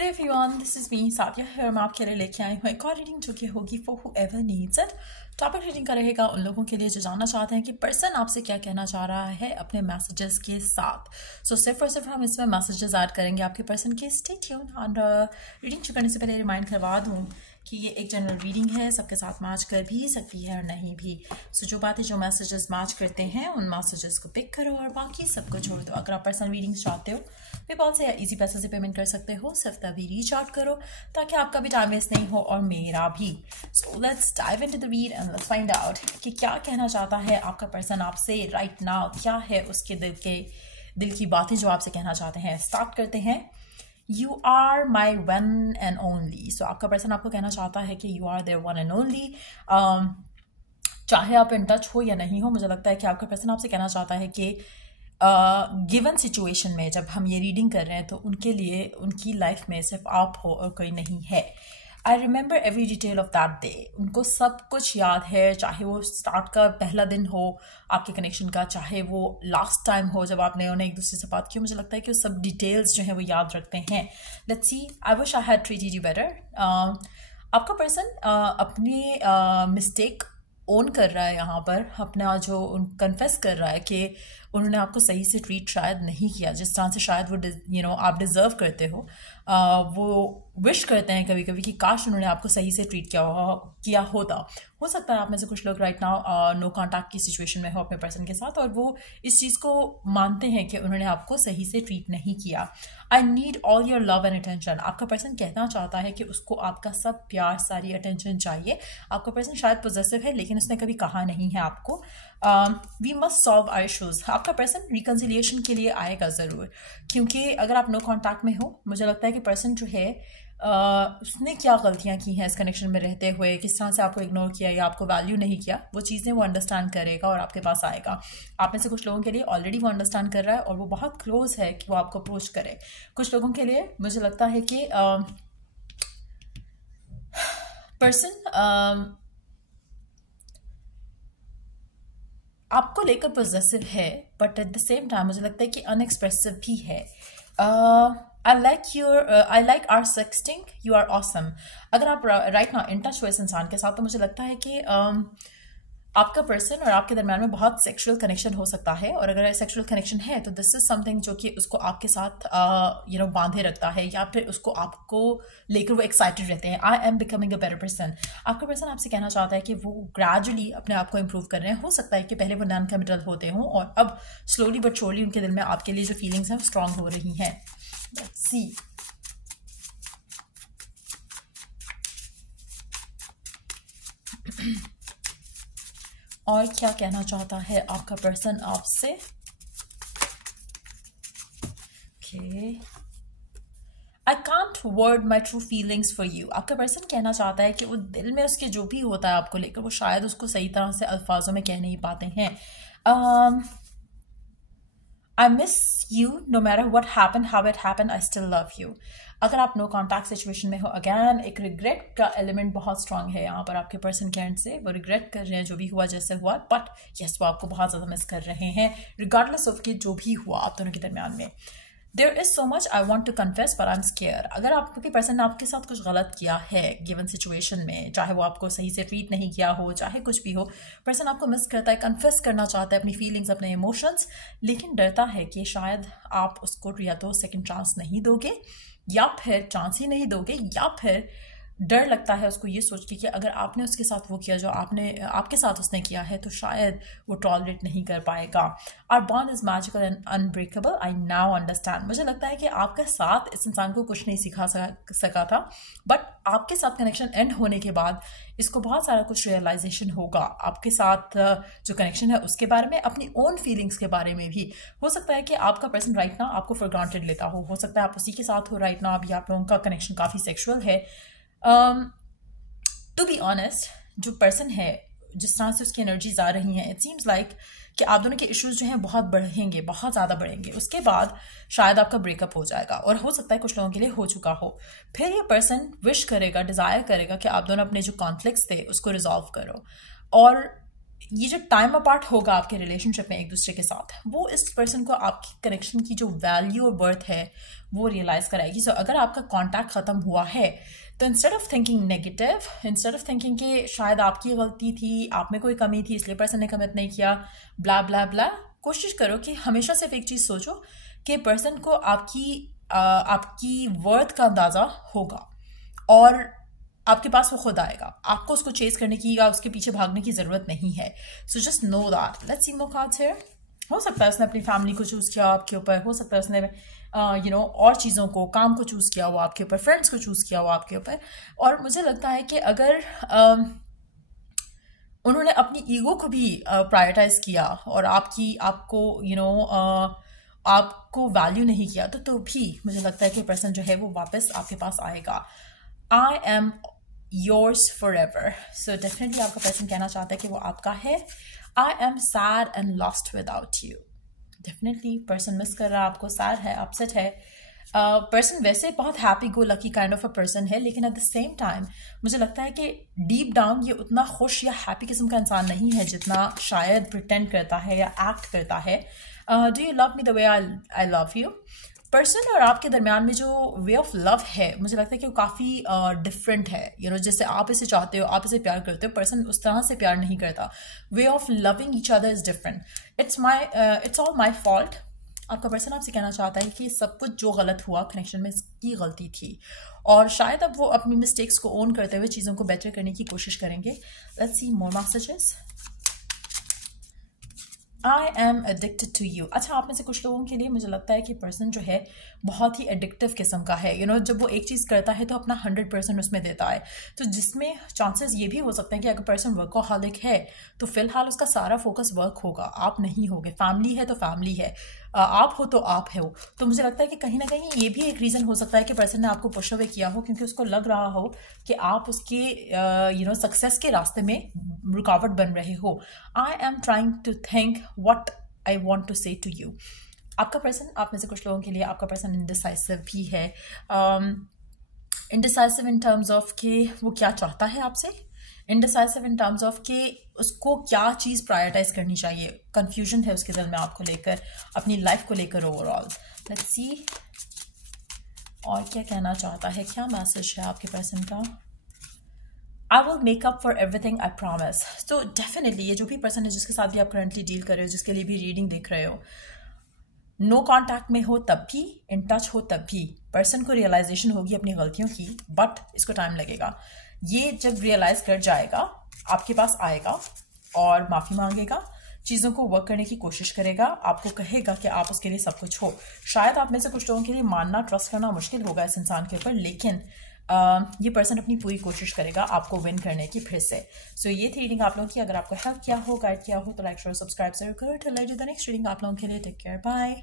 Hey everyone, this is me Sadia है। मैं आपके लिए लेके आई हूँ एक और रीडिंग जो कि होगी for whoever needs it। Topic reading का रहेगा उन लोगों के लिए जो जानना चाहते हैं कि पर्सन आपसे क्या कहना चाह रहा है अपने मैसेजेस के साथ। सो सिर्फ और सिर्फ हम इसमें मैसेजेस ऐड करेंगे आपके पर्सन के। Stay tune. और रीडिंग शुरू करने से पहले रिमाइंड करवा दूँ कि ये एक जनरल रीडिंग है, सबके साथ मैच कर भी सकती है और नहीं भी। सो जो बातें जो मैसेजेस मैच करते हैं उन मैसेजेस को पिक करो और बाकी सबको छोड़ दो। अगर आप पर्सनल रीडिंग्स चाहते हो पेपॉल से या इजी पैसे से पेमेंट कर सकते हो, सिर्फ तभी रीच आउट करो ताकि आपका भी टाइम वेस्ट नहीं हो और मेरा भी। So let's dive into the read and let's find out कि क्या कहना चाहता है आपका पर्सन आपसे राइट नाउ। क्या है उसके दिल की बातें जो आपसे कहना चाहते हैं। स्टार्ट करते हैं। You are my one and only. So आपका पर्सन आपको कहना चाहता है कि you are their one and only. चाहे आप इन टच हो या नहीं हो, मुझे लगता है कि आपका पर्सन आपसे कहना चाहता है कि गिवन सिचुएशन में जब हम ये रीडिंग कर रहे हैं तो उनके लिए उनकी लाइफ में सिर्फ आप हो और कोई नहीं है। I remember every detail of that day. उनको सब कुछ याद है, चाहे वो स्टार्ट का पहला दिन हो आपके कनेक्शन का, चाहे वो लास्ट टाइम हो जब आपने उन्हें एक दूसरे से बात की। मुझे लगता है कि वो सब डिटेल्स जो हैं वो याद रखते हैं। Let's see, I wish I had treated you better. आपका पर्सन अपनी मिस्टेक ओन कर रहा है यहाँ पर, अपना जो कन्फेस कर रहा है कि उन्होंने आपको सही से ट्रीट शायद नहीं किया जिस तरह से शायद वो आप डिज़र्व करते हो। वो विश करते हैं कभी कभी कि काश उन्होंने आपको सही से ट्रीट किया होता। हो सकता है आप में से कुछ लोग राइट नाउ नो कॉन्टैक्ट की सिचुएशन में हो अपने पर्सन के साथ और वो इस चीज़ को मानते हैं कि उन्होंने आपको सही से ट्रीट नहीं किया। I need all your love and attention. आपका पर्सन कहना चाहता है कि उसको आपका सब प्यार, सारी अटेंशन चाहिए। आपका पर्सन शायद पॉजिटिव है लेकिन उसने कभी कहा नहीं है आपको। We must solve our issues. आपका पर्सन रिकन्सिलिएशन के लिए आएगा ज़रूर, क्योंकि अगर आप नो कॉन्टैक्ट में हो, मुझे लगता है कि पर्सन जो है उसने क्या गलतियां की हैं इस कनेक्शन में रहते हुए, किस तरह से आपको इग्नोर किया या आपको वैल्यू नहीं किया, वो चीज़ें वो अंडरस्टैंड करेगा और आपके पास आएगा। आप में से कुछ लोगों के लिए ऑलरेडी वो अंडरस्टैंड कर रहा है और वो बहुत क्लोज है कि वो आपको अप्रोच करे। कुछ लोगों के लिए मुझे लगता है कि पर्सन आपको लेकर पॉजिटिव है but at the same time मुझे लगता है कि अनएक्सप्रेसिव भी है। I like our sexting, you are awesome. अगर आप राइट नाउ इन टच हो इस इंसान के साथ तो मुझे लगता है कि आपका पर्सन और आपके दरम्यान में बहुत सेक्सुअल कनेक्शन हो सकता है और अगर सेक्सुअल कनेक्शन है तो दिस इज समथिंग जो कि उसको आपके साथ बांधे रखता है या फिर उसको आपको लेकर वो एक्साइटेड रहते हैं। I am becoming a better person. आपका पर्सन आपसे कहना चाहता है कि वो ग्रेजुअली अपने आप को इम्प्रूव कर रहे हैं। हो सकता है कि पहले वो नॉन कमिटल होते हों और अब स्लोली बट श्योरली उनके दिल में आपके लिए जो फीलिंग्स हैं वो स्ट्रांग हो रही हैं। Let's see. और क्या कहना चाहता है आपका पर्सन आपसे। I can't word my true feelings for you. आपका पर्सन कहना चाहता है कि वो दिल में उसके जो भी होता है आपको लेकर वो शायद उसको सही तरह से अल्फाजों में कह नहीं पाते हैं। I miss you know matter what happen, how it happen, I still love you. अगर आप नो कॉन्टैक्ट सिचुएशन में हो, अगैन एक रिग्रेट का एलिमेंट बहुत स्ट्रांग है यहाँ पर आपके पर्सन के एंड से। वो रिग्रेट कर रहे हैं जो भी हुआ जैसे हुआ, बट यस वो आपको बहुत ज़्यादा मिस कर रहे हैं रिगार्डलेस ऑफ कि जो भी हुआ आप दोनों के दरमियान में। There is so much I want to confess but I am scare. अगर आपके पर्सन ने आपके साथ कुछ गलत किया है गिवन सिचुएशन में, चाहे वो आपको सही से ट्रीट नहीं किया हो, चाहे कुछ भी हो, पर्सन आपको मिस करता है, कन्फेस करना चाहता है अपनी फीलिंग्स, अपने इमोशंस, लेकिन डरता है कि शायद आप उसको या तो सेकेंड चांस नहीं दोगे या फिर चांस ही नहीं दोगे, या फिर डर लगता है उसको ये सोच के कि अगर आपने उसके साथ वो किया जो आपके साथ उसने किया है तो शायद वो टॉलरेट नहीं कर पाएगा। Our bond is magical and unbreakable, I now understand. मुझे लगता है कि आपके साथ इस इंसान को कुछ नहीं सिखा सका था, बट आपके साथ कनेक्शन एंड होने के बाद इसको बहुत सारा कुछ रियलाइजेशन होगा आपके साथ जो कनेक्शन है उसके बारे में, अपनी ओन फीलिंग्स के बारे में भी। हो सकता है कि आपका पर्सन राइट नाउ आपको फॉर ग्रांटेड लेता हो सकता है आप उसी के साथ हो राइट नाउ, अभी आप लोगों का कनेक्शन काफ़ी सेक्सुअल है। टू बी ऑनेस्ट, जो पर्सन है जिस तरह से उसकी एनर्जीज आ रही हैं, इट सीम्स लाइक कि आप दोनों के इश्यूज जो हैं बहुत बढ़ेंगे, बहुत ज़्यादा बढ़ेंगे। उसके बाद शायद आपका ब्रेकअप हो जाएगा और हो सकता है कुछ लोगों के लिए हो चुका हो। फिर ये पर्सन विश करेगा, डिज़ायर करेगा कि आप दोनों अपने जो कॉन्फ्लिक्ट्स थे उसको रिजॉल्व करो और ये जो टाइम अपार्ट होगा आपके रिलेशनशिप में एक दूसरे के साथ, वो इस पर्सन को आपकी कनेक्शन की जो वैल्यू और वर्थ है वो रियलाइज़ कराएगी। सो अगर आपका कॉन्टैक्ट ख़त्म हुआ है तो instead of thinking negative, instead of thinking कि शायद आपकी गलती थी, आप में कोई कमी थी इसलिए पर्सन ने कमिट नहीं किया, ब्ला ब्ला ब्ला, कोशिश करो कि हमेशा सिर्फ एक चीज़ सोचो कि पर्सन को आपकी वर्थ का अंदाज़ा होगा और आपके पास वो खुद आएगा। आपको उसको चेस करने की या उसके पीछे भागने की ज़रूरत नहीं है। So just know that. Let's see more cards here. हो सकता है उसने अपनी फैमिली को चूज़ किया आपके ऊपर, हो सकता है उसने और चीज़ों को, काम को चूज़ किया हुआ आपके ऊपर, फ्रेंड्स को चूज़ किया हुआ आपके ऊपर। और मुझे लगता है कि अगर उन्होंने अपनी ईगो को भी प्रायोरिटाइज किया और आपको वैल्यू नहीं किया तो भी मुझे लगता है कि पर्सन जो है वो वापस आपके पास आएगा। I am yours for ever. So definitely आपका पर्सन कहना चाहता है कि वो आपका है। I am sad and lost without you. Definitely person miss कर रहा है आपको, सैड है, अपसेट है। पर्सन वैसे बहुत happy go lucky kind of a person है, लेकिन एट द सेम टाइम मुझे लगता है कि डीप डाउन ये उतना खुश या हैप्पी किस्म का इंसान नहीं है जितना शायद प्रिटेंड करता है या एक्ट करता है। Do you love me the way I love you? Person और आपके दरमियान में जो वे ऑफ लव है मुझे लगता है कि वो काफ़ी डिफरेंट है। जैसे आप इसे चाहते हो, आप इसे प्यार करते हो, पर्सन उस तरह से प्यार नहीं करता। Way of loving each other is different. It's all my fault. आपका पर्सन आपसे कहना चाहता है कि सब कुछ जो गलत हुआ कनेक्शन में इसकी गलती थी और शायद अब वो अपनी मिस्टेक्स को ओन करते हुए चीज़ों को बेटर करने की कोशिश करेंगे। Let's see more messages. I am addicted to you. अच्छा, आप में से कुछ लोगों के लिए मुझे लगता है कि पर्सन जो है बहुत ही एडिक्टिव किस्म का है। जब वो एक चीज़ करता है तो अपना 100% उसमें देता है, तो जिसमें चांसेस ये भी हो सकते हैं कि अगर पर्सन वर्कोहॉलिक है तो फिलहाल उसका सारा फोकस वर्क होगा, आप नहीं होगे। फैमिली है तो फैमिली है, आप हो तो आप हो। तो मुझे लगता है कि कहीं ना कहीं ये भी एक रीज़न हो सकता है कि पर्सन ने आपको पुश अवे किया हो क्योंकि उसको लग रहा हो कि आप उसके सक्सेस के रास्ते में रुकावट बन रहे हो। I am trying to think what I want to say to you. आपका पर्सन, आप में से कुछ लोगों के लिए आपका पर्सन इनडिसाइसिव भी है। इनडिसाइसिव इन टर्म्स ऑफ कि वो क्या चाहता है आपसे, इनडिसाइसिव इन टर्म्स ऑफ कि उसको क्या चीज़ प्रायोरिटाइज करनी चाहिए। कंफ्यूजन है उसके दिल में आपको लेकर, अपनी लाइफ को लेकर ओवरऑल। लेट्स सी और क्या कहना चाहता है, क्या मैसेज है आपके पर्सन का। I will make up for everything, I promise. तो डेफिनेटली ये जो भी पर्सन है जिसके साथ भी आप करंटली डील कर रहे हो, जिसके लिए भी रीडिंग देख रहे हो, नो कॉन्टैक्ट में हो तब भी, इन टच हो तब भी, पर्सन को रियलाइजेशन होगी अपनी गलतियों की, बट इसको टाइम लगेगा। ये जब रियलाइज कर जाएगा आपके पास आएगा और माफ़ी मांगेगा, चीज़ों को वर्क करने की कोशिश करेगा, आपको कहेगा कि आप उसके लिए सब कुछ हो। शायद आप में से कुछ लोगों के लिए मानना, ट्रस्ट करना मुश्किल होगा इस इंसान के ऊपर, लेकिन ये पर्सन अपनी पूरी कोशिश करेगा आपको विन करने की फिर से। सो ये थी रीडिंग आप लोगों की। अगर आपको हेल्प किया हो, गाइड किया हो तो लाइक शेयर सब्सक्राइब जरूर करो। Till I do the next reading आप लोगों के लिए टेक केयर, बाय।